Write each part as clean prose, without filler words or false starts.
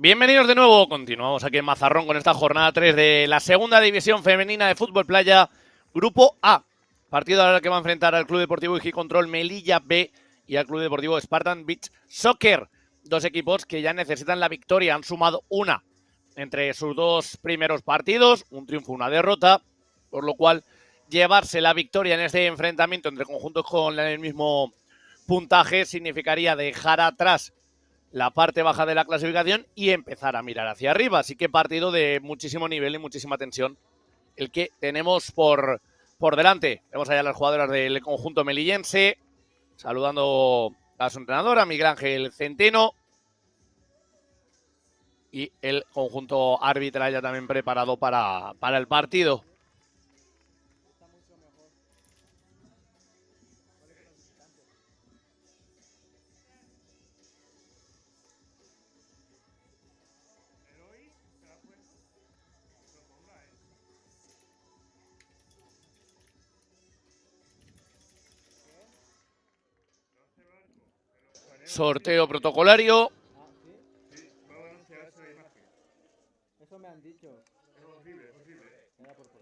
Bienvenidos de nuevo, continuamos aquí en Mazarrón con esta jornada 3 de la segunda división femenina de fútbol playa, Grupo A. Partido ahora que va a enfrentar al Club Deportivo Igicontrol Melilla B y al Club Deportivo Spartan Beach Soccer. Dos equipos que ya necesitan la victoria, han sumado una entre sus dos primeros partidos, un triunfo, una derrota, por lo cual llevarse la victoria en este enfrentamiento entre conjuntos con el mismo puntaje significaría dejar atrás la parte baja de la clasificación y empezar a mirar hacia arriba. Así que partido de muchísimo nivel y muchísima tensión el que tenemos por delante. Vemos allá a las jugadoras del conjunto melillense, saludando a su entrenadora, Miguel Ángel Centeno, y el conjunto arbitral ya también preparado para el partido. Sorteo protocolario.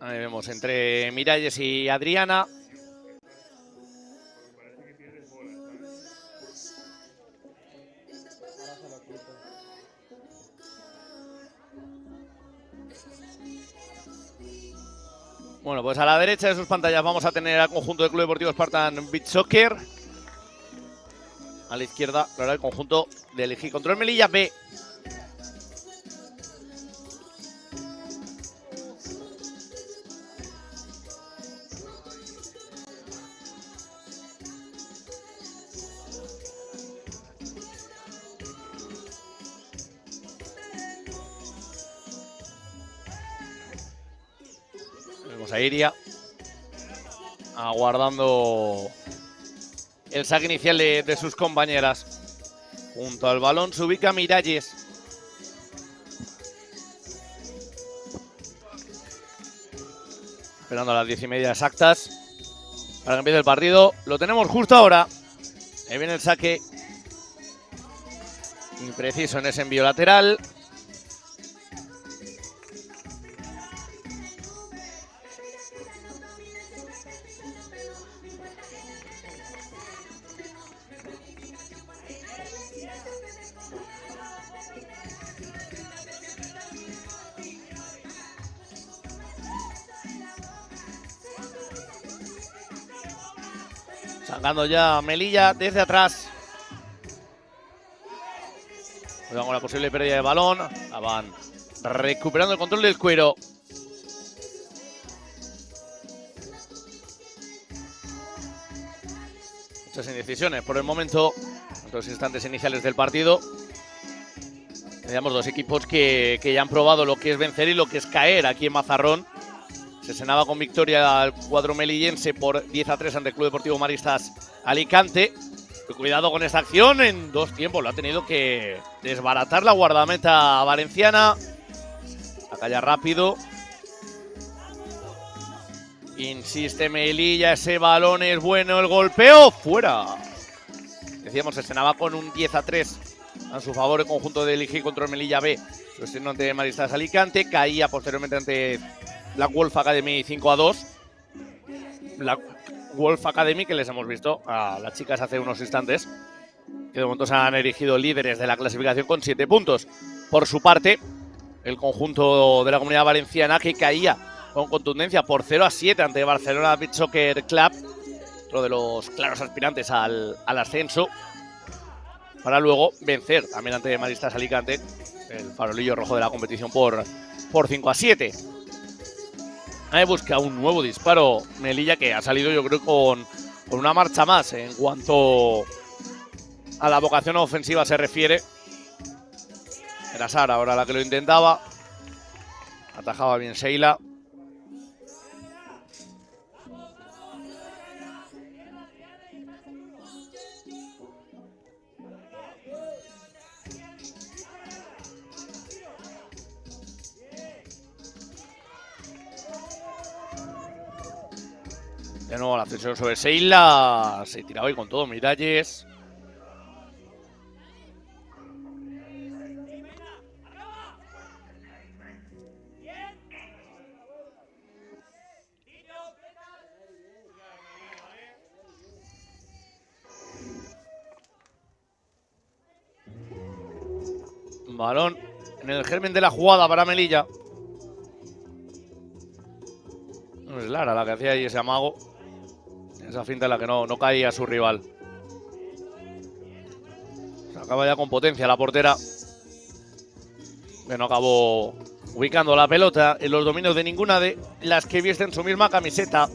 Ahí vemos entre Miralles y Adriana. Bueno, pues a la derecha de sus pantallas vamos a tener al conjunto del Club Deportivo Spartan Beach Soccer. A la izquierda, claro, el conjunto del Igicontrol Melilla B. Vemos a Iria aguardando el saque inicial de sus compañeras. Junto al balón se ubica Miralles. Esperando a las 10:30 exactas para que empiece el partido. Lo tenemos justo ahora. Ahí viene el saque. Impreciso en ese envío lateral. Sacando ya Melilla desde atrás. Cuidado con la posible pérdida de balón. La van recuperando el control del cuero. Muchas indecisiones por el momento. En los instantes iniciales del partido. Teníamos dos equipos que ya han probado lo que es vencer y lo que es caer aquí en Mazarrón. Se cenaba con victoria al cuadro melillense por 10-3 ante el Club Deportivo Maristas Alicante. Pero cuidado con esta acción, en dos tiempos lo ha tenido que desbaratar la guardameta valenciana. Saca ya rápido. Insiste Melilla, ese balón es bueno, el golpeo, fuera. Decíamos, se cenaba con un 10-3 a su favor el conjunto del Igicontrol Melilla B. Lo estreno ante Maristas Alicante, caía posteriormente ante Black Wolf Academy 5-2. Black Wolf Academy, que les hemos visto a las chicas hace unos instantes, que de momento se han erigido líderes de la clasificación con 7 puntos. Por su parte, el conjunto de la Comunidad Valenciana, que caía con contundencia por 0-7 ante Barcelona Beach Soccer Club, otro de los claros aspirantes al ascenso, para luego vencer también ante Maristas Alicante, el farolillo rojo de la competición, por 5-7. Ahí busca un nuevo disparo Melilla, que ha salido, yo creo, con una marcha más en cuanto a la vocación ofensiva se refiere. Era Sara ahora la que lo intentaba. Atajaba bien Sheila. De nuevo la cesión sobre Sheila. Se tiraba ahí con todo Miralles. Balón en el germen de la jugada para Melilla. No es Lara la que hacía ahí ese amago. Esa finta en la que no caía su rival. Se acaba ya con potencia la portera. Que no acabó ubicando la pelota en los dominios de ninguna de las que visten su misma camiseta.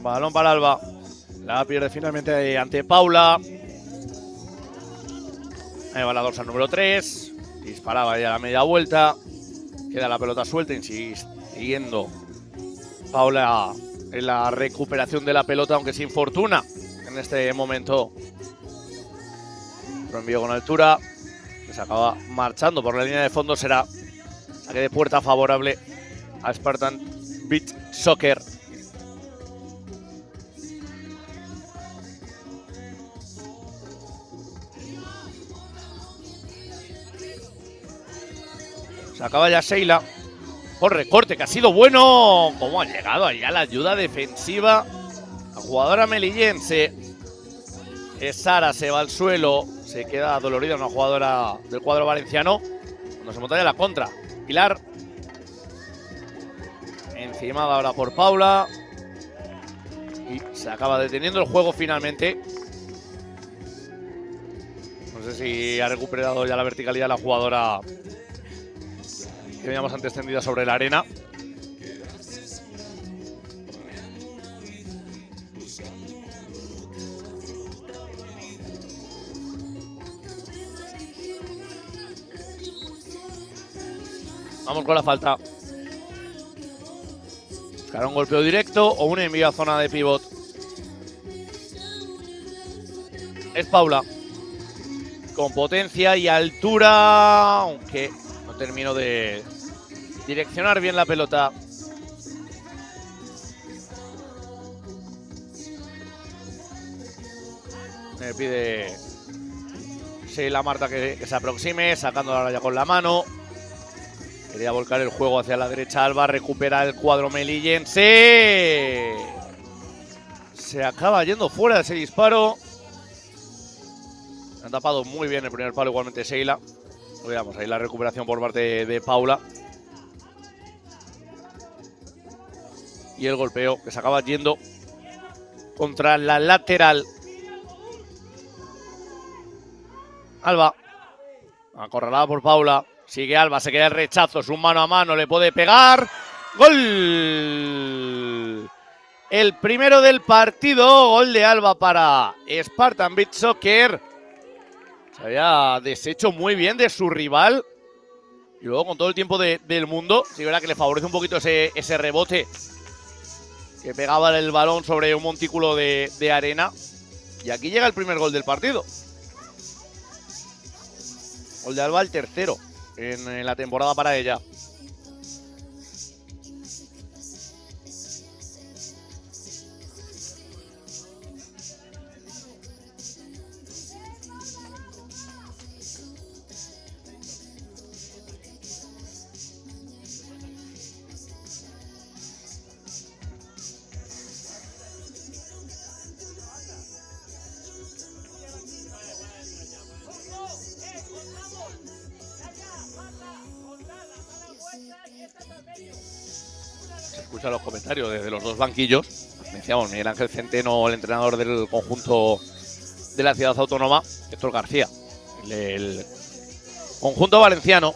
Balón para Alba. La pierde finalmente ante Paula. Ahí va la dorsal número 3. Disparaba ya a la media vuelta. Queda la pelota suelta, insistiendo Paula en la recuperación de la pelota, aunque sin fortuna en este momento. Lo envío con altura. Que se acaba marchando por la línea de fondo. Será saque de puerta favorable a Spartan Beach Soccer. Se acaba ya Sheila. Por recorte, que ha sido bueno. ¿Cómo ha llegado allá la ayuda defensiva? La jugadora melillense. Sara se va al suelo. Se queda dolorida una jugadora del cuadro valenciano. Cuando se monta ya la contra. Pilar. Encimada ahora por Paula. Y se acaba deteniendo el juego finalmente. No sé si ha recuperado ya la verticalidad la jugadora que veíamos antes tendida sobre la arena. Vamos con la falta. Buscará un golpeo directo o un envío a zona de pivot. Es Paula. Con potencia y altura, aunque no termino de direccionar bien la pelota. Me pide Sheila Marta que se aproxime, sacando la raya con la mano. Quería volcar el juego hacia la derecha. Alba recupera el cuadro melillense. Se acaba yendo fuera de ese disparo. Han tapado muy bien el primer palo, igualmente Sheila. Veamos ahí la recuperación por parte de Paula. Y el golpeo que se acaba yendo contra la lateral. Alba. Acorralada por Paula. Sigue Alba, se queda el rechazo. Es un mano a mano, le puede pegar. ¡Gol! El primero del partido. Gol de Alba para Spartan Beach Soccer. Se había deshecho muy bien de su rival. Y luego con todo el tiempo del mundo. Sí, verdad que le favorece un poquito ese rebote. Que pegaba el balón sobre un montículo de arena. Y aquí llega el primer gol del partido. Gol de Alba, el tercero en la temporada para ella. Escucha los comentarios desde los dos banquillos. Decíamos, Miguel Ángel Centeno, el entrenador del conjunto de la ciudad autónoma, Héctor García, el conjunto valenciano.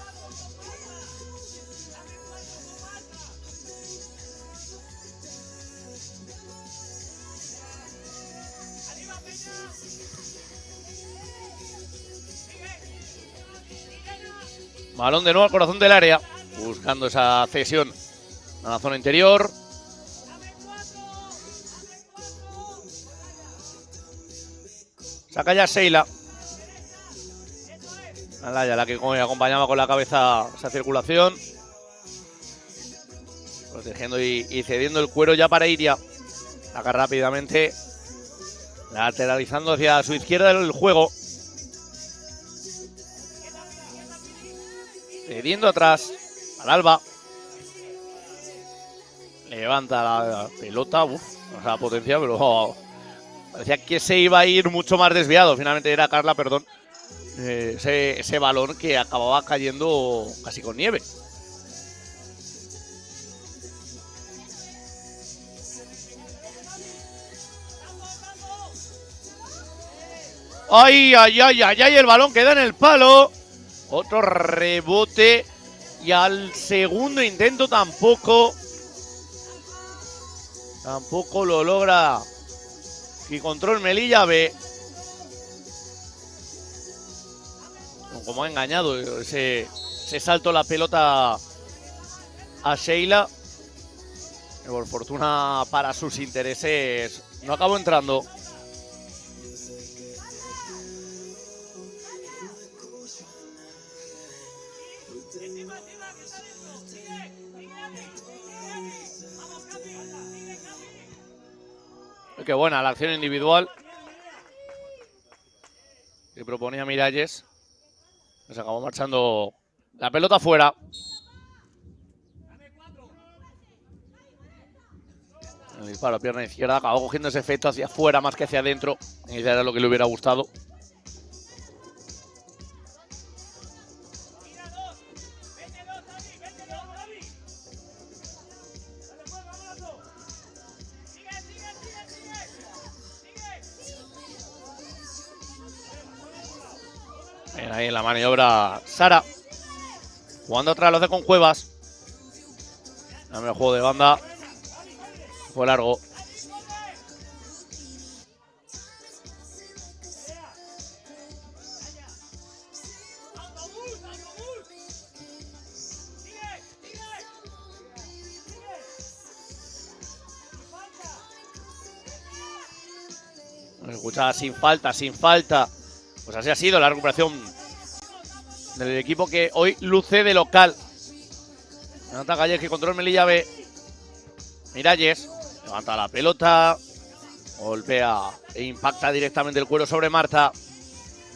Balón de nuevo al corazón del área, buscando esa cesión a la zona interior. Saca ya Sheila. Alaya, la que acompañaba con la cabeza esa circulación. Protegiendo y cediendo el cuero ya para Iria. Saca rápidamente. Lateralizando hacia su izquierda el juego. Cediendo atrás al Alba. Levanta la pelota. Uf, no se da potencia, pero parecía que se iba a ir mucho más desviado. Finalmente era Carla, perdón, ese balón que acababa cayendo casi con nieve. ¡Ay, ay, ay, ay, ay! El balón queda en el palo. Otro rebote. Y al segundo intento tampoco lo logra. Y control Melilla B. Como ha engañado ese salto la pelota a Sheila. Y por fortuna para sus intereses no acabó entrando. Qué buena la acción individual que proponía Miralles. Se acabó marchando la pelota fuera. El disparo a pierna izquierda acabó cogiendo ese efecto hacia afuera más que hacia adentro. Y era lo que le hubiera gustado. Bien, ahí en la maniobra Sara. Jugando atrás, lo hace con Cuevas. Dame el juego de banda. Fue largo. Escucha, sin falta. Pues así ha sido la recuperación del equipo que hoy luce de local. Levanta Calles que controla Melilla B. Miralles levanta la pelota, golpea e impacta directamente el cuero sobre Marta.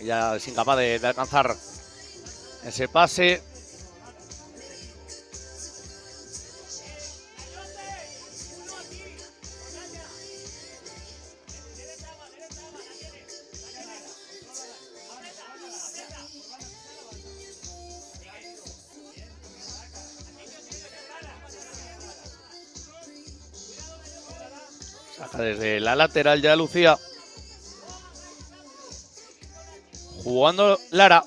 Ella es incapaz de alcanzar ese pase. Saca desde la lateral ya Lucía. Jugando Lara.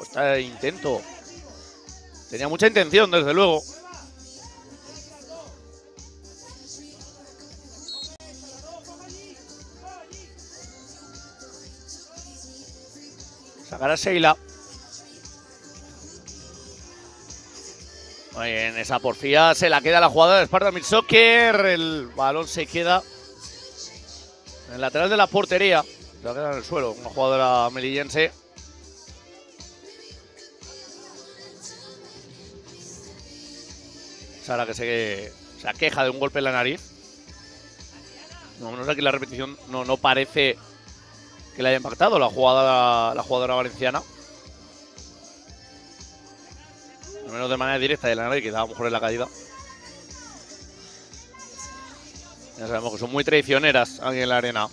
Este intento. Tenía mucha intención, desde luego. Sacar a Sheila. Muy bien, esa porfía se la queda la jugadora de Sparta Mid Soccer. El balón se queda en el lateral de la portería. Se la queda en el suelo, una jugadora melillense. Sara que se aqueja de un golpe en la nariz. No menos aquí la repetición no parece que le haya impactado la jugadora valenciana. Al menos de manera directa de la nariz, quizá a lo mejor en la caída. Ya sabemos que son muy traicioneras aquí en la arena.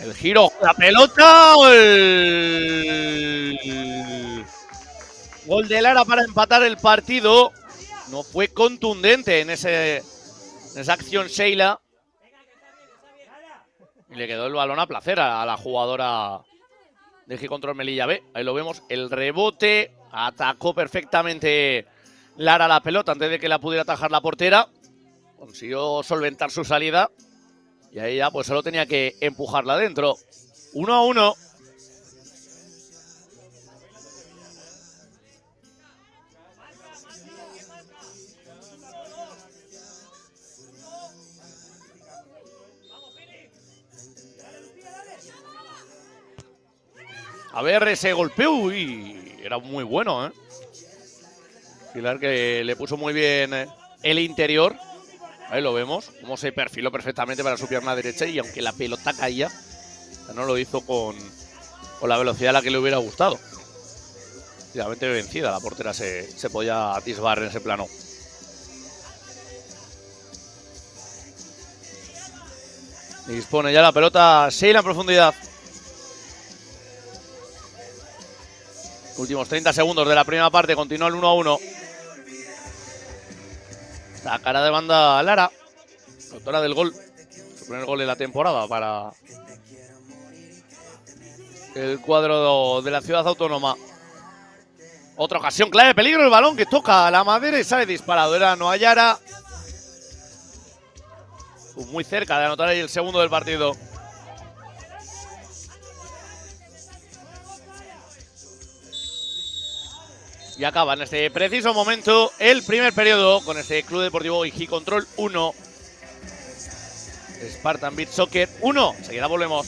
El giro, la pelota. Gol de Lara para empatar el partido. No fue contundente en esa acción Sheila. Y le quedó el balón a placer a la jugadora de G Control Melilla B. Ahí lo vemos, el rebote. Atacó perfectamente Lara la pelota antes de que la pudiera atajar la portera. Consiguió solventar su salida. Y ahí ya pues solo tenía que empujarla adentro. 1-1. A ver ese golpeo. Uy, era muy bueno, ¿eh? Pilar que le puso muy bien el interior. Ahí lo vemos, cómo se perfiló perfectamente para su pierna derecha y aunque la pelota caía, no lo hizo con con la velocidad a la que le hubiera gustado. Finalmente vencida, la portera se podía atisbar en ese plano. Dispone ya la pelota Sheila en profundidad. Últimos 30 segundos de la primera parte, continúa el 1-1. La cara de banda Lara, autora del gol. Su primer gol de la temporada para el cuadro de la ciudad autónoma. Otra ocasión clave, peligro el balón que toca a la madera y sale disparado. Era Noayara. Muy cerca de anotar ahí el segundo del partido. Y acaba en este preciso momento el primer periodo con este Club Deportivo Iji Control 1. Spartan Beach Soccer 1. Enseguida volvemos.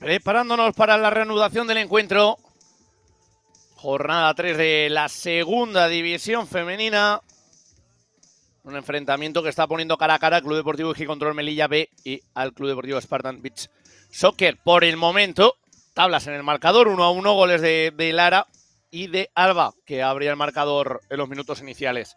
Preparándonos para la reanudación del encuentro. Jornada 3 de la segunda división femenina. Un enfrentamiento que está poniendo cara a cara al Club Deportivo Iji Control Melilla B y al Club Deportivo Spartan Beach Soccer. Por el momento, tablas en el marcador, 1-1, goles de Lara y de Alba, que abría el marcador en los minutos iniciales.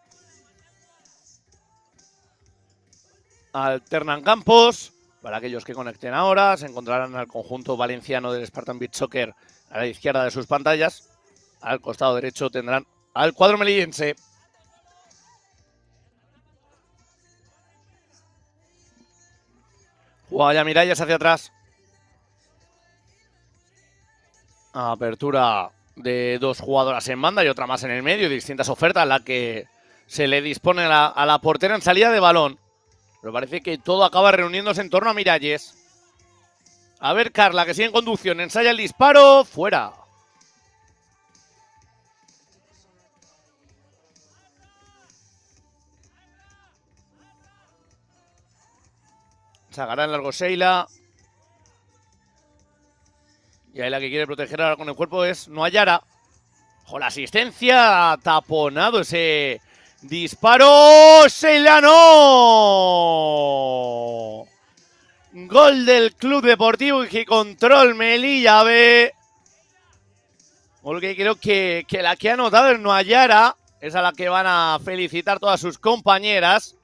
Alternan campos. Para aquellos que conecten ahora, se encontrarán al conjunto valenciano del Spartan Beach Soccer a la izquierda de sus pantallas. Al costado derecho tendrán al cuadro melillense. Juega ya Miralles hacia atrás. Apertura de dos jugadoras en banda y otra más en el medio. Distintas ofertas, la que se le dispone a la portera en salida de balón. Pero parece que todo acaba reuniéndose en torno a Miralles. A ver, Carla, que sigue en conducción. Ensaya el disparo. Fuera. Sacará en largo Sheila. Y ahí la que quiere proteger ahora con el cuerpo es Noayara. Ojo, la asistencia. Taponado ese disparo. Sheila no. Gol del Club Deportivo Igicontrol Melilla B. Gol que creo que la que ha anotado es Noayara. Es a la que van a felicitar todas sus compañeras.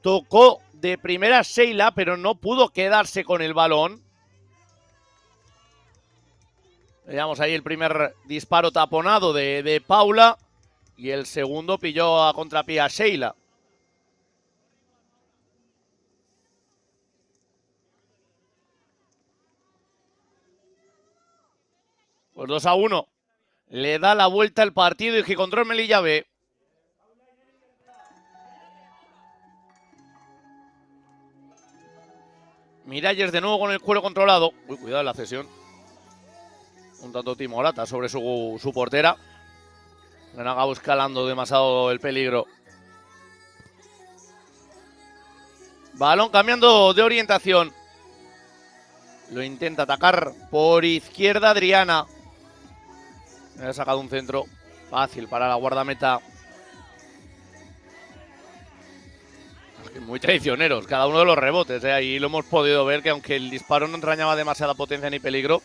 Tocó de primera Sheila, pero no pudo quedarse con el balón. Veamos ahí el primer disparo taponado de Paula. Y el segundo pilló a contrapié a Sheila. Pues 2-1. Le da la vuelta el partido y Igicontrol Melilla B. Miralles de nuevo con el cuero controlado. Uy, cuidado en la cesión. Un tanto timorata sobre su portera. No haga escalando demasiado el peligro. Balón cambiando de orientación. Lo intenta atacar por izquierda Adriana. Ha sacado un centro fácil para la guardameta. Muy traicioneros cada uno de los rebotes. Ahí lo hemos podido ver que aunque el disparo no entrañaba demasiada potencia ni peligro,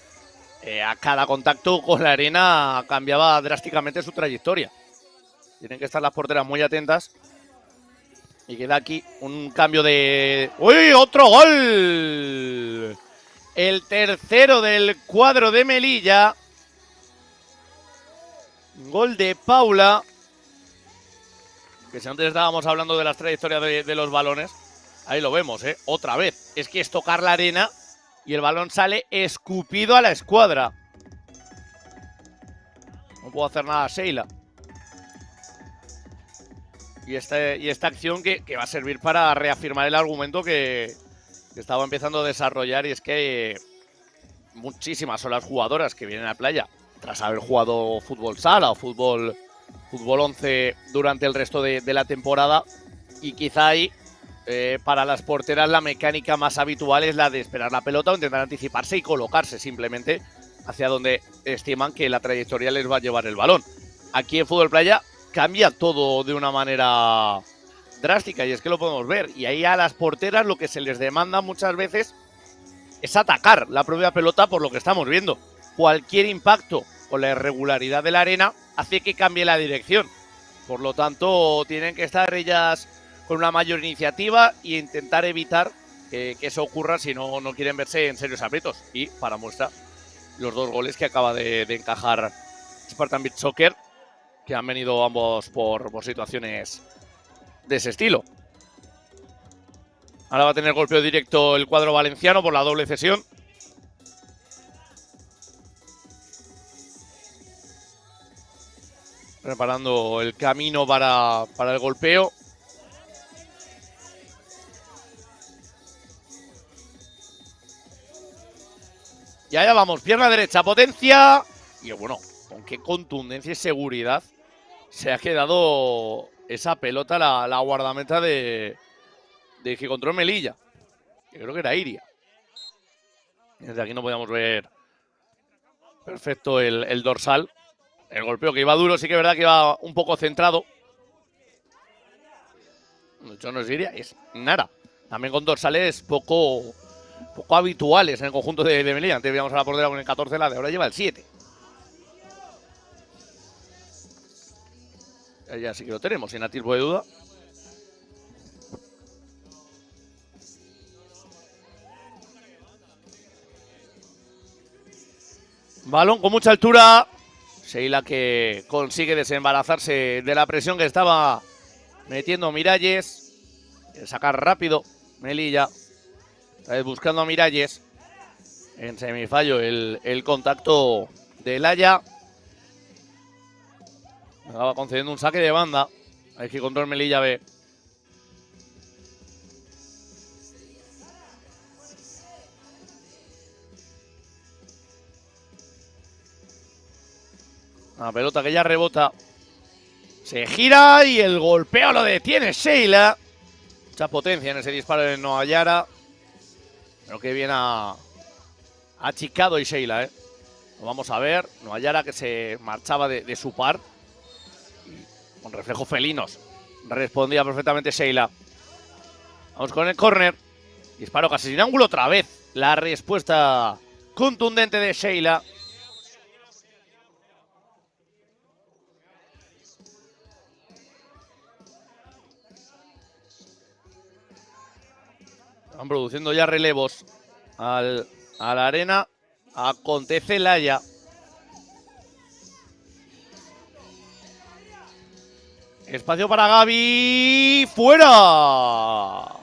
a cada contacto con la arena cambiaba drásticamente su trayectoria. Tienen que estar las porteras muy atentas. Y queda aquí un cambio de... ¡Uy! ¡Otro gol! El tercero del cuadro de Melilla. Gol de Paula. Que si antes estábamos hablando de las trayectorias de los balones, ahí lo vemos, otra vez. Es que es tocar la arena y el balón sale escupido a la escuadra. No puedo hacer nada, Sheila. Y esta acción que va a servir para reafirmar el argumento que estaba empezando a desarrollar, y es que muchísimas son las jugadoras que vienen a playa tras haber jugado fútbol sala o fútbol 11 durante el resto de la temporada, y quizá ahí para las porteras la mecánica más habitual es la de esperar la pelota o intentar anticiparse y colocarse simplemente hacia donde estiman que la trayectoria les va a llevar el balón. Aquí en fútbol playa cambia todo de una manera drástica, y es que lo podemos ver, y ahí a las porteras lo que se les demanda muchas veces es atacar la propia pelota, por lo que estamos viendo. Cualquier impacto con la irregularidad de la arena hace que cambie la dirección. Por lo tanto, tienen que estar ellas con una mayor iniciativa e intentar evitar que eso ocurra si no quieren verse en serios aprietos. Y para muestra, los dos goles que acaba de encajar Spartan Beach Soccer, que han venido ambos por situaciones de ese estilo. Ahora va a tener golpeo directo el cuadro valenciano por la doble cesión. Preparando el camino para el golpeo. Y allá vamos, pierna derecha, potencia. Y bueno, con qué contundencia y seguridad se ha quedado esa pelota la guardameta de Igicontrol Melilla. Yo creo que era Iria. Desde aquí no podíamos ver perfecto el dorsal. El golpeo que iba duro, sí que es verdad que iba un poco centrado. De hecho, no es Iria, es Nara. También con dorsales poco habituales en el conjunto de Melilla. Antes veíamos a la portera con el 14, la de ahora lleva el 7. Ya sí que lo tenemos, sin atisbo de duda. Balón con mucha altura. Sheila que consigue desembarazarse de la presión que estaba metiendo Miralles. Sacar rápido Melilla. Esta vez buscando a Miralles. En semifallo el contacto de Laya. Acaba concediendo un saque de banda. Hay que control Melilla B. Una pelota que ya rebota. Se gira y el golpeo lo detiene Sheila. Mucha potencia en ese disparo de Noayara. Pero que bien ha achicado y Sheila, Lo vamos a ver. Noayara que se marchaba de su par. Y con reflejos felinos respondía perfectamente Sheila. Vamos con el córner. Disparo casi sin ángulo otra vez. La respuesta contundente de Sheila. Están produciendo ya relevos a la arena. Acontece Laia. Espacio para Gaby. ¡Fuera!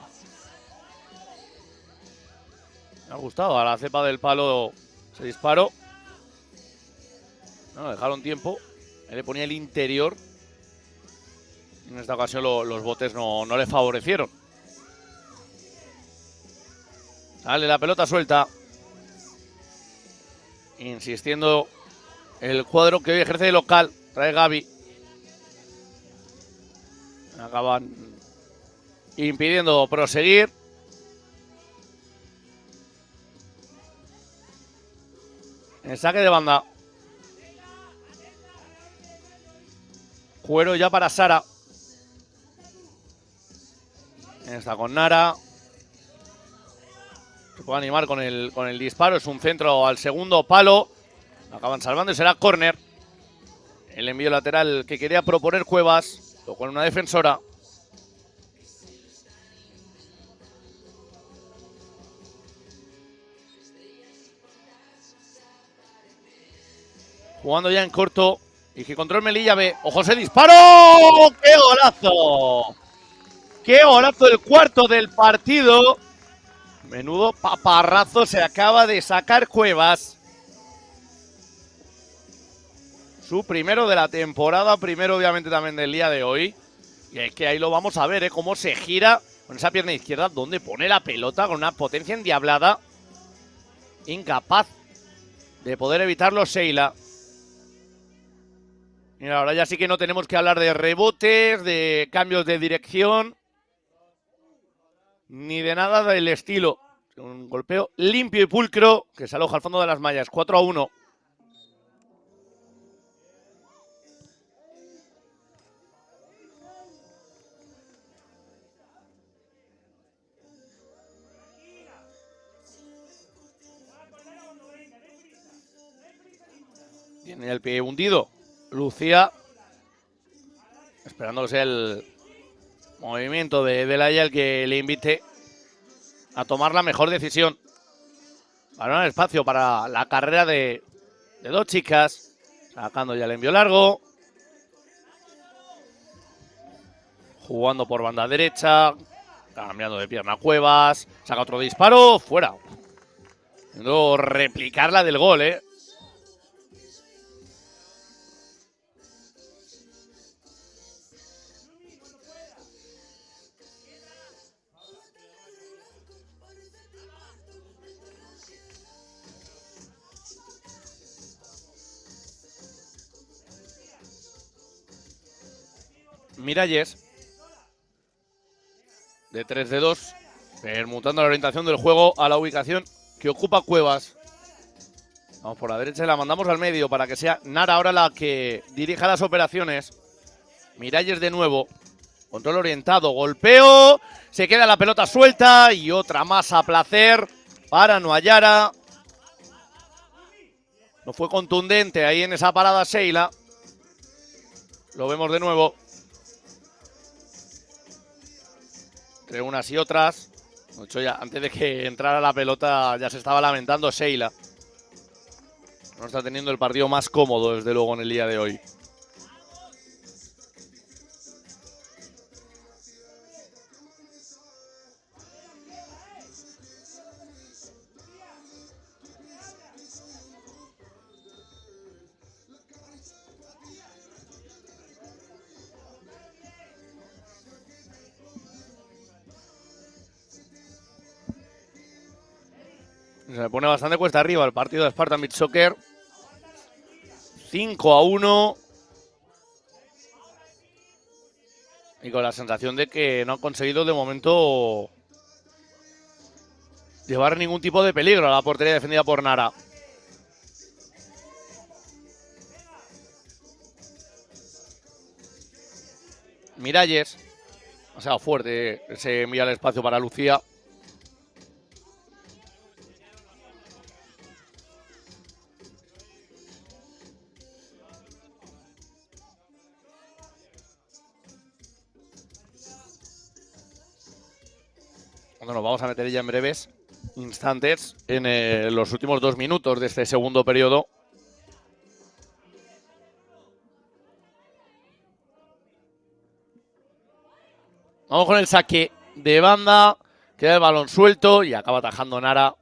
Me ha gustado a la cepa del palo ese disparo. No, dejaron tiempo. Él le ponía el interior. En esta ocasión los botes no le favorecieron. Sale la pelota suelta. Insistiendo el cuadro que hoy ejerce de local. Trae Gaby. Acaban impidiendo proseguir. En saque de banda. Cuero ya para Sara. Está con Nara. Se puede animar con el disparo. Es un centro al segundo palo. Acaban salvando y será córner. El envío lateral que quería proponer Cuevas. Tocó en una defensora. Jugando ya en corto. Y que control Melilla ve. ¡Ojo ese disparo! ¡Qué golazo! ¡Qué golazo! El cuarto del partido. Menudo paparrazo se acaba de sacar Cuevas. Su primero de la temporada, primero obviamente también del día de hoy. Y es que ahí lo vamos a ver, cómo se gira con esa pierna izquierda, donde pone la pelota con una potencia endiablada. Incapaz de poder evitarlo Sheila. Mira, ahora ya sí que no tenemos que hablar de rebotes, de cambios de dirección, ni de nada del estilo. Un golpeo limpio y pulcro que se aloja al fondo de las mallas. 4-1. Tiene el pie hundido Lucía, esperando que sea el movimiento de Laia el que le invite a tomar la mejor decisión. Balón al espacio para la carrera de dos chicas. Sacando ya el envío largo. Jugando por banda derecha. Cambiando de pierna Cuevas. Saca otro disparo. Fuera. Intentando replicar la del gol, Miralles. De 3-2. Permutando la orientación del juego a la ubicación que ocupa Cuevas. Vamos por la derecha y la mandamos al medio para que sea Nara ahora la que dirija las operaciones. Miralles de nuevo. Control orientado, golpeo. Se queda la pelota suelta y otra más a placer para Nuayara. No fue contundente ahí en esa parada Sheila. Lo vemos de nuevo. Entre unas y otras. De hecho, ya antes de que entrara la pelota ya se estaba lamentando Sheila. No está teniendo el partido más cómodo, desde luego, en el día de hoy. Se le pone bastante cuesta arriba el partido de Spartan Beach Soccer. 5-1. Y con la sensación de que no han conseguido de momento llevar ningún tipo de peligro a la portería defendida por Nara. Miralles. O sea, fuerte ese envío al espacio para Lucía. cuando nos vamos a meter ya en breves instantes en los últimos 2 minutos de este segundo periodo. Vamos con el saque de banda. Queda el balón suelto y acaba atajando Nara.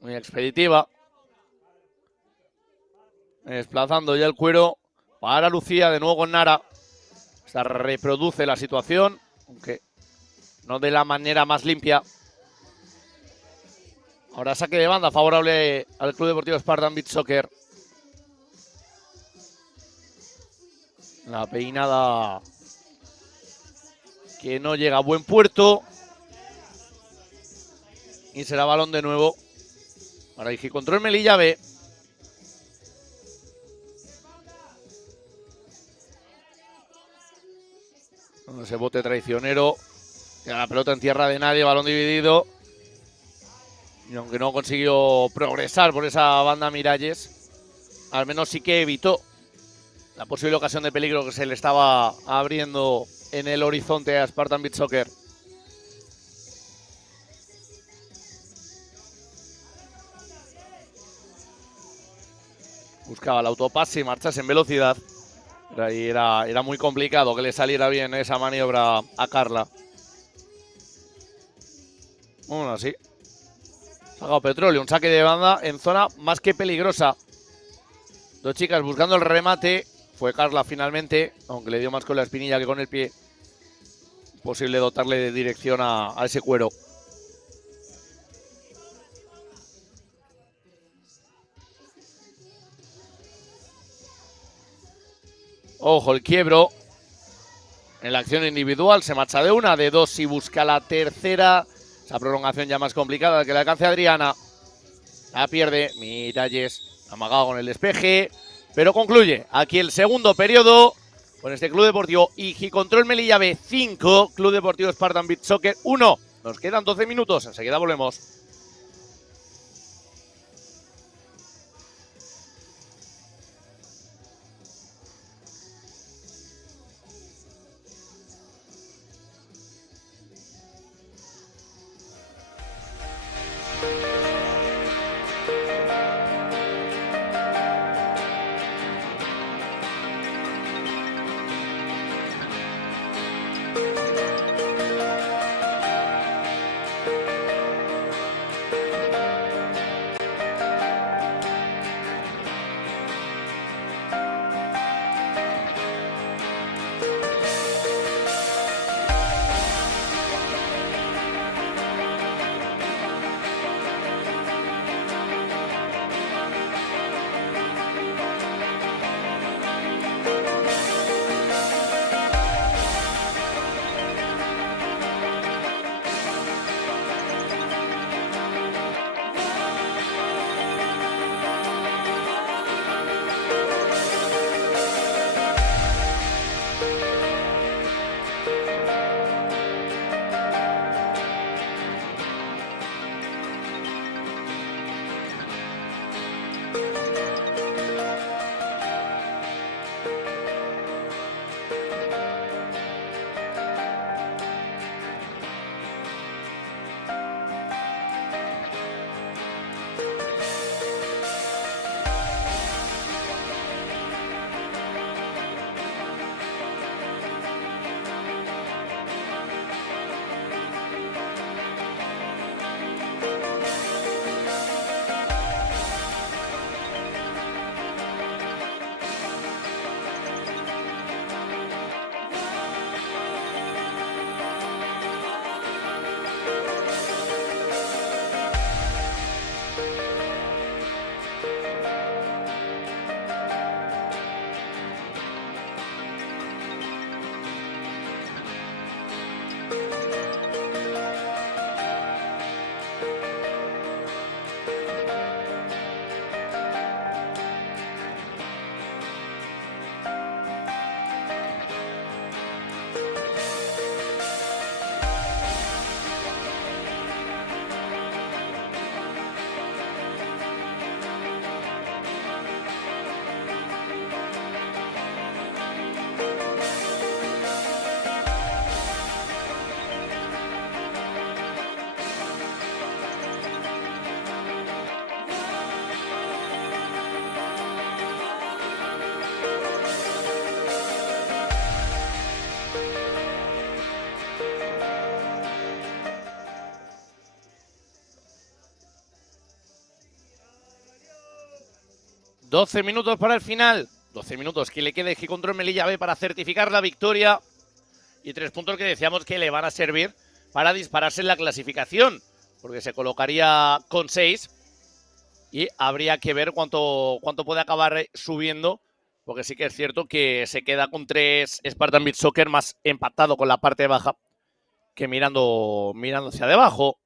Muy expeditiva. Desplazando ya el cuero para Lucía, de nuevo con Nara. Se reproduce la situación, aunque no de la manera más limpia. Ahora saque de banda favorable al Club Deportivo Spartan Beach Soccer. La peinada que no llega a buen puerto. Y será balón de nuevo para IG Control Melilla B. Ese bote traicionero. Queda la pelota en tierra de nadie, balón dividido. Y aunque no consiguió progresar por esa banda Miralles, al menos sí que evitó la posible ocasión de peligro que se le estaba abriendo en el horizonte a Spartan Beach Soccer. Buscaba el autopase y marcharse en velocidad. Pero ahí era muy complicado que le saliera bien esa maniobra a Carla. Bueno, así. Sacado Petróleo, un saque de banda en zona más que peligrosa. Dos chicas buscando el remate. Fue Carla finalmente, aunque le dio más con la espinilla que con el pie. Posible dotarle de dirección a ese cuero. Ojo, el quiebro. En la acción individual se marcha de una, de dos y busca la tercera. Esa prolongación ya más complicada que le alcance a Adriana. La pierde Miralles, amagado con el despeje. Pero concluye aquí el segundo periodo con este Club Deportivo IG Control Melilla B 5, Club Deportivo Spartan Beach Soccer 1. Nos quedan 12 minutos, enseguida volvemos. 12 minutos para el final. 12 minutos que le quede G-Control Melilla B para certificar la victoria. Y 3 puntos que decíamos que le van a servir para dispararse en la clasificación. Porque se colocaría con 6. Y habría que ver cuánto puede acabar subiendo. Porque sí que es cierto que se queda con 3 Spartan Beach Soccer más empatado con la parte baja que mirando hacia debajo.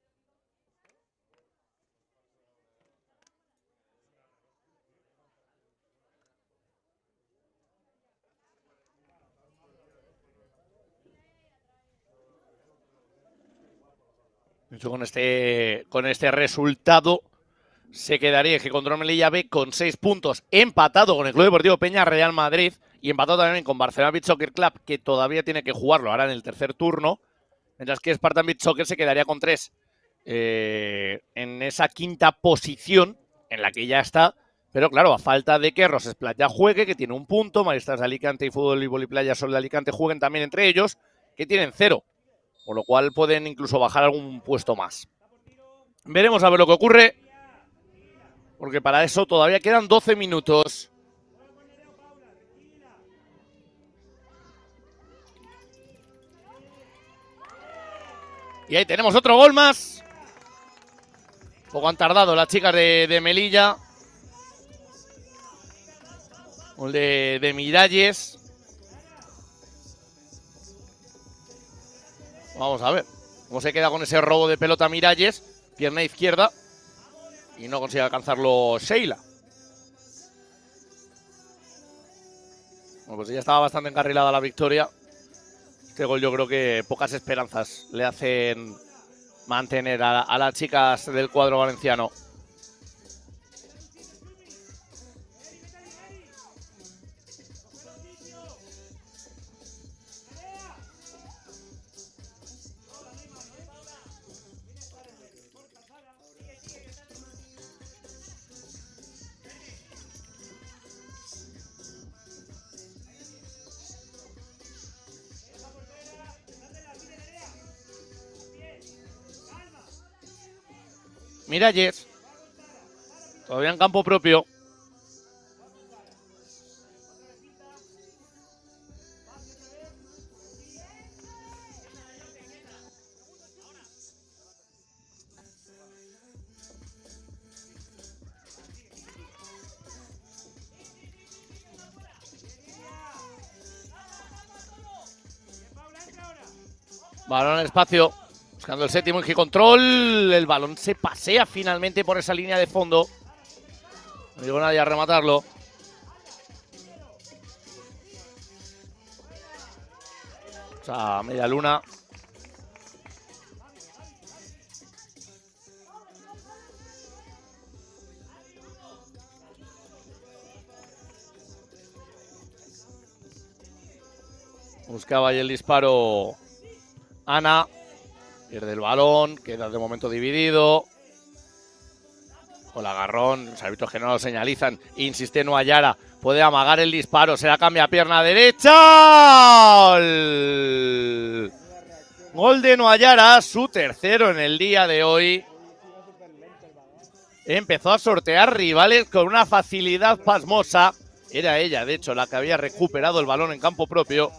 De hecho, con este resultado se quedaría G-Control Melilla B con 6 puntos, empatado con el Club Deportivo Peña Real Madrid y empatado también con Barcelona Beach Soccer Club, que todavía tiene que jugarlo ahora en el tercer turno, mientras que Spartan Beach Soccer se quedaría con 3 en esa quinta posición en la que ya está, pero claro, a falta de que Roses Playa juegue, que tiene un punto, Maristas de Alicante y Fútbol y Playa Sol de Alicante jueguen también entre ellos, que tienen 0. Por lo cual pueden incluso bajar algún puesto más. Veremos a ver lo que ocurre. Porque para eso todavía quedan 12 minutos. Y ahí tenemos otro gol más. Poco han tardado las chicas de Melilla. Gol de Miralles. Vamos a ver cómo se queda con ese robo de pelota Miralles. Pierna izquierda. Y no consigue alcanzarlo Sheila. Bueno, pues ya estaba bastante encarrilada la victoria. Este gol yo creo que pocas esperanzas le hacen mantener a las chicas del cuadro valenciano. Miralles, todavía en campo propio. Balón en espacio. Buscando el séptimo en G-Control. El balón se pasea finalmente por esa línea de fondo. No llegó nadie a rematarlo. O sea, media luna. Buscaba ahí el disparo Ana. Pierde el balón, queda de momento dividido. Con el agarrón, los árbitros que no lo señalizan. Insiste Nuayara, puede amagar el disparo, se la cambia a pierna derecha. Gol de Nuayara, su tercero en el día de hoy. Empezó a sortear rivales con una facilidad pasmosa. Era ella, de hecho, la que había recuperado el balón en campo propio.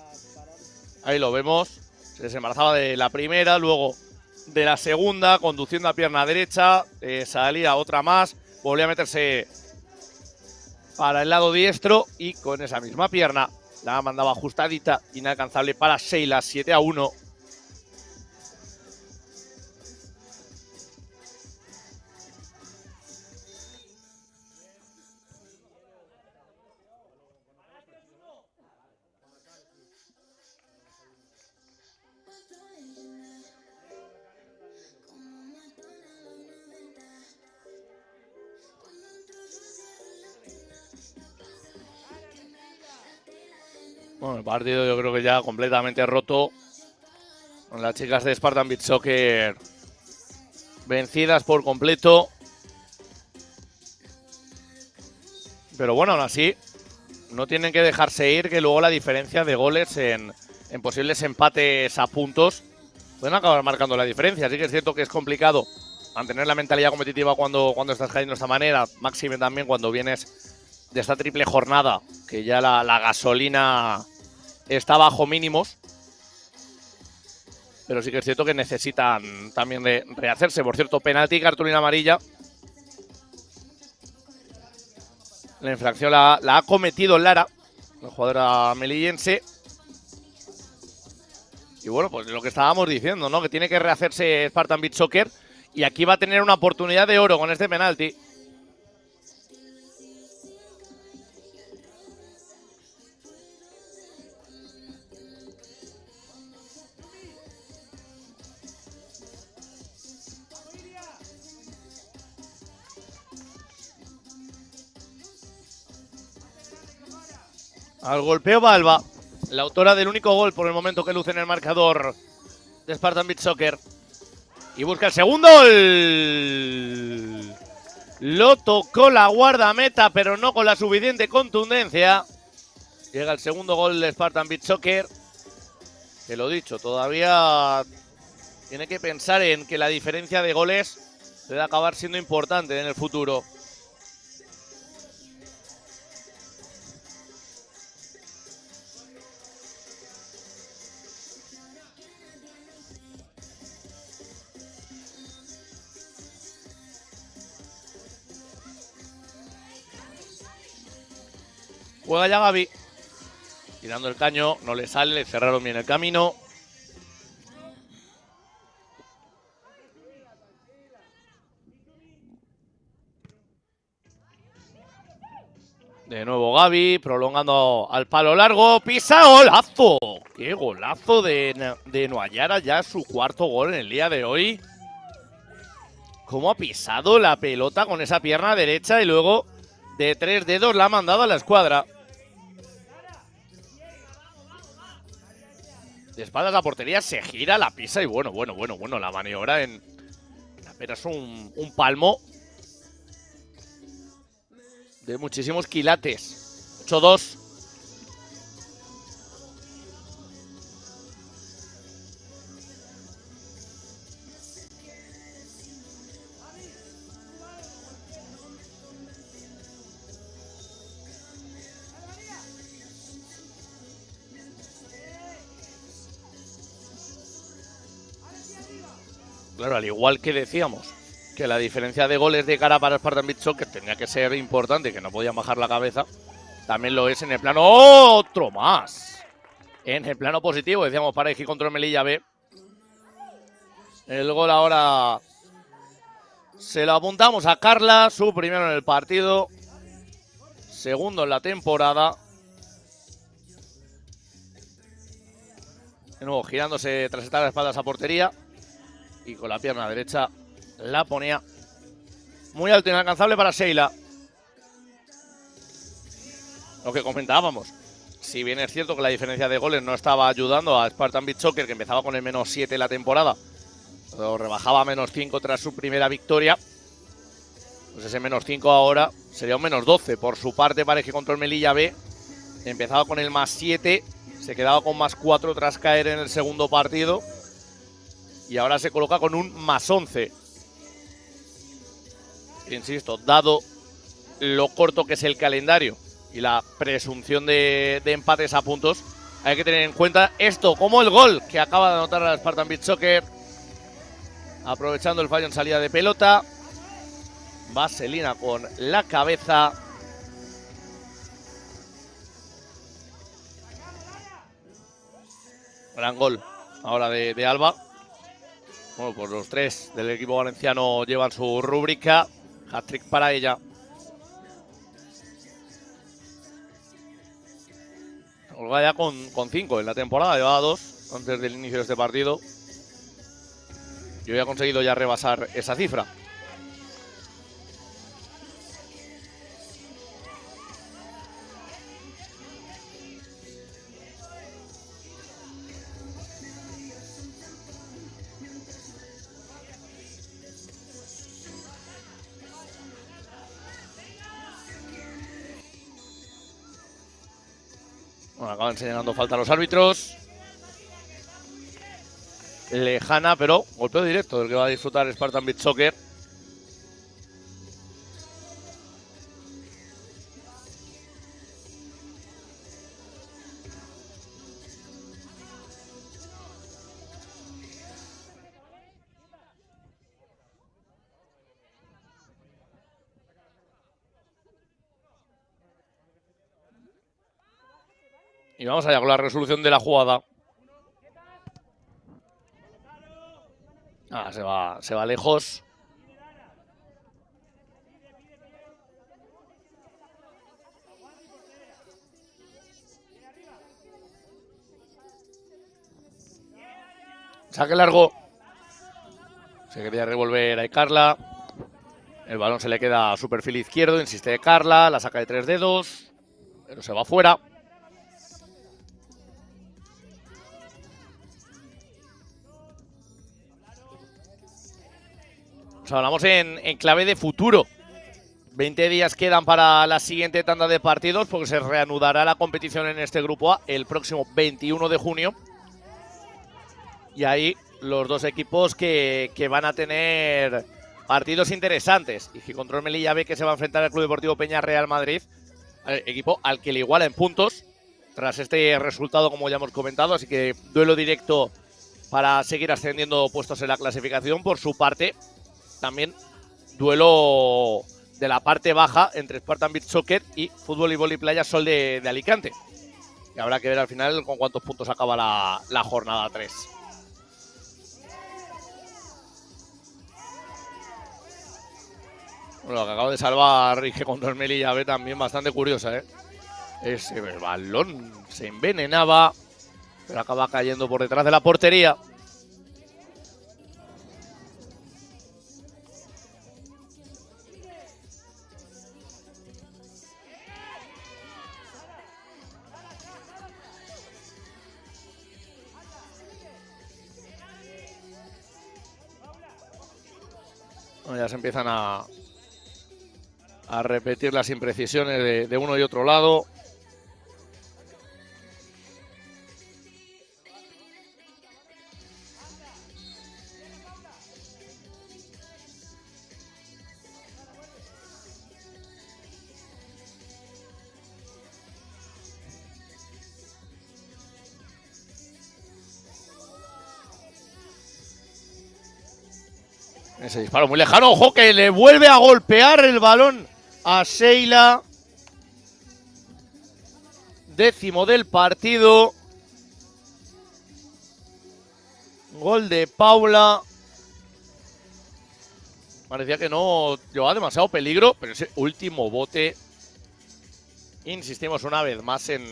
Ahí lo vemos. Se desembarazaba de la primera, luego de la segunda, conduciendo a pierna derecha, salía otra más, volvía a meterse para el lado diestro y con esa misma pierna la mandaba ajustadita, inalcanzable para Sheila, 7-1. Bueno, el partido yo creo que ya completamente roto. Con las chicas de Spartan Beach Soccer vencidas por completo. Pero bueno, aún así, no tienen que dejarse ir, que luego la diferencia de goles en posibles empates a puntos pueden acabar marcando la diferencia. Así que es cierto que es complicado mantener la mentalidad competitiva cuando estás cayendo de esta manera. Máxime también cuando vienes de esta triple jornada, que ya la gasolina está bajo mínimos. Pero sí que es cierto que necesitan también rehacerse. Por cierto, penalti, cartulina amarilla. La infracción la ha cometido Lara, la jugadora melillense. Y bueno, pues lo que estábamos diciendo, ¿no? Que tiene que rehacerse Spartan Beach Soccer. Y aquí va a tener una oportunidad de oro con este penalti. Al golpeo va Alba, la autora del único gol por el momento que luce en el marcador de Spartan Beach Soccer. Y busca el segundo. Lo tocó la guardameta, pero no con la suficiente contundencia. Llega el segundo gol de Spartan Beach Soccer. Que lo dicho, todavía tiene que pensar en que la diferencia de goles puede acabar siendo importante en el futuro. Juega ya Gaby. Tirando el caño, no le sale, le cerraron bien el camino. De nuevo Gaby, prolongando al palo largo. ¡Pisa! ¡Golazo! ¡Qué golazo de Nuayara! Ya su cuarto gol en el día de hoy. Cómo ha pisado la pelota con esa pierna derecha y luego de 3 dedos la ha mandado a la escuadra. De espaldas a portería, se gira, la pisa y bueno, la maniobra en apenas un palmo de muchísimos quilates. 8-2. Claro, al igual que decíamos que la diferencia de goles de cara para Spartan Beach Soccer tenía que ser importante, que no podían bajar la cabeza, también lo es en el plano. ¡Oh! ¡Otro más! En el plano positivo, decíamos, para Eji contra Melilla B. El gol ahora se lo apuntamos a Carla, su primero en el partido, segundo en la temporada. De nuevo girándose tras estar a espaldas a portería. Y con la pierna derecha la ponía muy alto, inalcanzable para Sheila. Lo que comentábamos. Si bien es cierto que la diferencia de goles no estaba ayudando a Spartan Beach Soccer, que empezaba con el -7 la temporada, lo rebajaba a -5 tras su primera victoria, pues ese -5 ahora sería un -12. Por su parte, parece que contra el Melilla B empezaba con el +7, se quedaba con +4 tras caer en el segundo partido. Y ahora se coloca con un +11. Insisto, dado lo corto que es el calendario y la presunción de empates a puntos, hay que tener en cuenta esto, como el gol que acaba de anotar a Spartan Beach Soccer. Aprovechando el fallo en salida de pelota. Vaselina con la cabeza. Gran gol ahora de Alba. Bueno, pues los tres del equipo valenciano llevan su rúbrica. Hat-trick para ella. Olga ya con 5 en la temporada, llevaba 2 antes del inicio de este partido. Y hoy ha conseguido ya rebasar esa cifra. Bueno, acaban señalando falta a los árbitros. Lejana, pero golpeo directo del que va a disfrutar Spartan Beach Soccer. Y vamos allá con la resolución de la jugada. Se va lejos. Saque largo. Se quería revolver a Carla. El balón se le queda a su perfil izquierdo. Insiste Carla. La saca de 3 dedos. Pero se va fuera. Pues hablamos en clave de futuro. 20 días quedan para la siguiente tanda de partidos porque se reanudará la competición en este grupo A el próximo 21 de junio. Y ahí los dos equipos que van a tener partidos interesantes. Y Control Melilla B, que se va a enfrentar al Club Deportivo Peña Real Madrid, equipo al que le iguala en puntos tras este resultado, como ya hemos comentado. Así que duelo directo para seguir ascendiendo puestos en la clasificación. Por su parte, también duelo de la parte baja entre Spartan Beach Soccer y Fútbol y Vóley Playa Sol de Alicante. Y habrá que ver al final con cuántos puntos acaba la jornada 3. Bueno, lo que acabo de salvar Rige contra el Melilla B también bastante curiosa, ¿eh? Ese balón se envenenaba, pero acaba cayendo por detrás de la portería. Bueno, ya se empiezan a repetir las imprecisiones de uno y otro lado. Ese disparo muy lejano. Ojo que le vuelve a golpear el balón a Sheila. 10º del partido. Gol de Paula. Parecía que no llevaba demasiado peligro, pero ese último bote. Insistimos una vez más en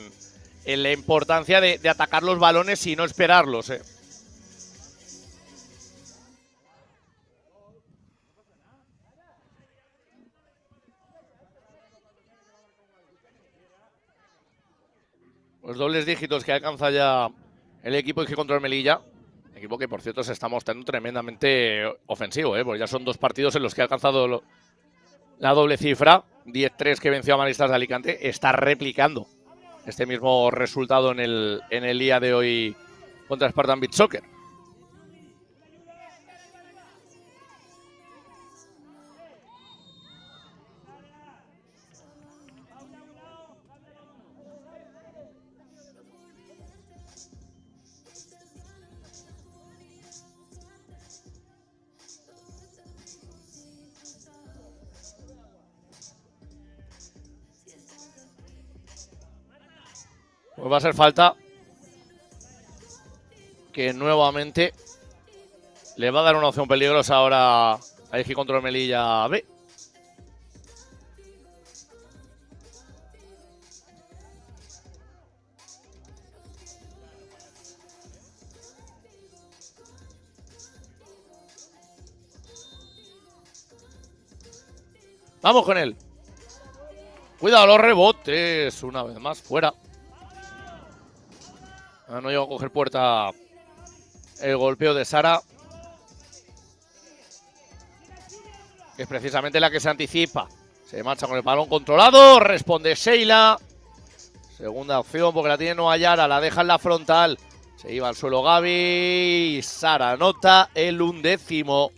la importancia de atacar los balones y no esperarlos, ¿eh? Los dobles dígitos que alcanza ya el equipo IG Control Melilla. Equipo que, por cierto, se está mostrando tremendamente ofensivo, pues ya son 2 partidos en los que ha alcanzado la doble cifra. 10-3 que venció a Maristas de Alicante. Está replicando este mismo resultado en el día de hoy contra Spartan Beach Soccer. Pues va a ser falta que nuevamente le va a dar una opción peligrosa ahora a IG Control Melilla B. Vamos con él. Cuidado los rebotes. Una vez más fuera. No llegó a coger puerta el golpeo de Sara. Que es precisamente la que se anticipa. Se marcha con el balón controlado. Responde Sheila. Segunda opción porque la tiene Noayara. La deja en la frontal. Se iba al suelo Gaby. Y Sara anota el 11º.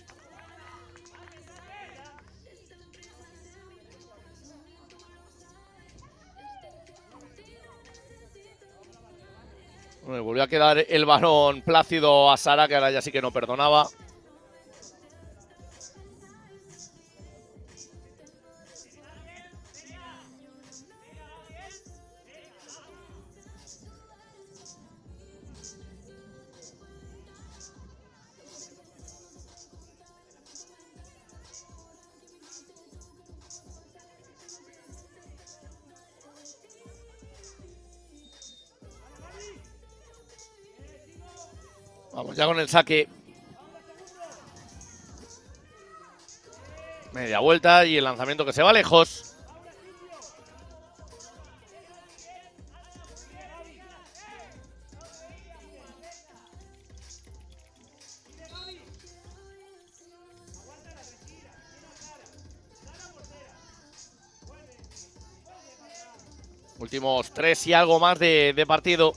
Bueno, volvió a quedar el balón plácido a Sara, que ahora ya sí que no perdonaba. Vamos ya con el saque. Media vuelta y el lanzamiento que se va lejos. Últimos 3 y algo más de partido.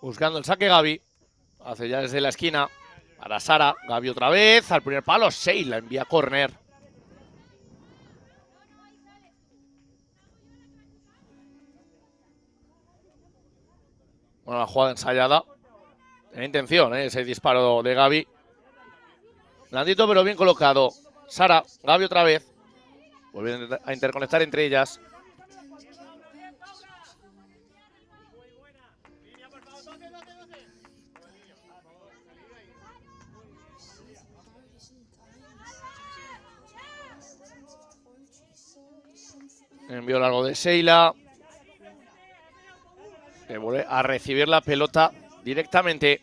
Buscando el saque Gaby. Hace ya desde la esquina. Para Sara. Gaby otra vez. Al primer palo. Sheila envía córner. Bueno, la jugada ensayada. Tenía intención, ese disparo de Gaby. Blandito pero bien colocado. Sara. Gaby otra vez. Vuelven a interconectar entre ellas. Envío largo de Sheila. Que vuelve a recibir la pelota directamente.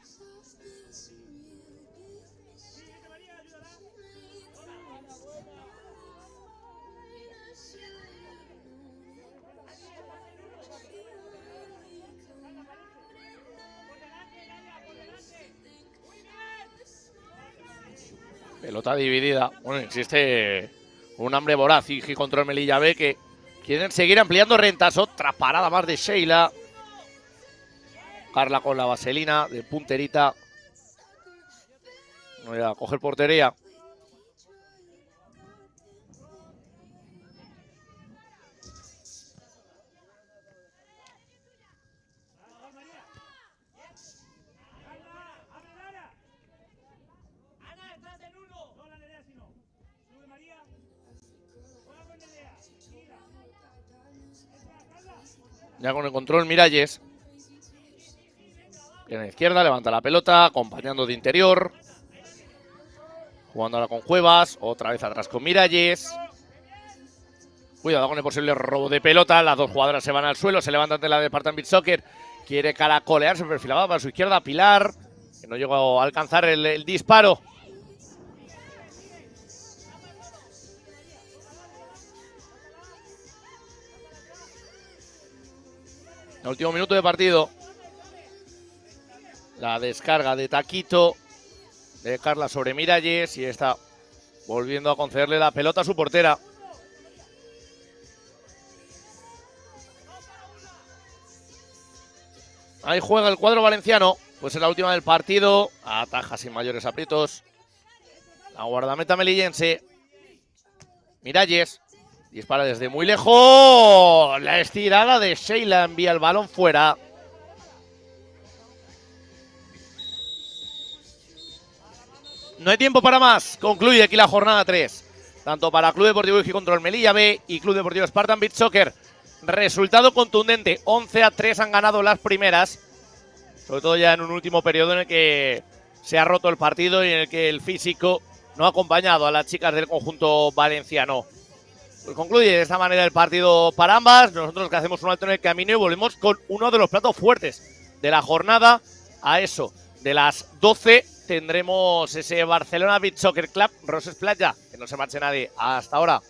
Pelota dividida. Bueno, existe un hambre voraz y contra el Melilla B que quieren seguir ampliando rentas. Otra parada más de Sheila. Carla con la vaselina de punterita. Voy a coger portería. Ya con el control Miralles. En la izquierda, levanta la pelota, acompañando de interior. Jugando ahora con Cuevas, otra vez atrás con Miralles. Cuidado con el posible robo de pelota. Las dos jugadoras se van al suelo, se levantan de la Spartan Beach Soccer. Quiere caracolear, se perfilaba para su izquierda Pilar, que no llegó a alcanzar el disparo. El último minuto de partido. La descarga de Taquito de Carla sobre Miralles y está volviendo a concederle la pelota a su portera. Ahí juega el cuadro valenciano. Pues en la última del partido. Ataja sin mayores aprietos la guardameta melillense. Miralles. Dispara desde muy lejos. La estirada de Sheila envía el balón fuera. No hay tiempo para más. Concluye aquí la jornada 3. Tanto para Club Deportivo Igi contra el Melilla B y Club Deportivo Spartan Beach Soccer. Resultado contundente. 11-3 han ganado las primeras. Sobre todo ya en un último periodo en el que se ha roto el partido y en el que el físico no ha acompañado a las chicas del conjunto valenciano. Pues concluye de esta manera el partido para ambas. Nosotros que hacemos un alto en el camino y volvemos con uno de los platos fuertes de la jornada. A eso de las 12 tendremos ese Barcelona Beach Soccer Club Roses Playa. Que no se marche nadie. Hasta ahora.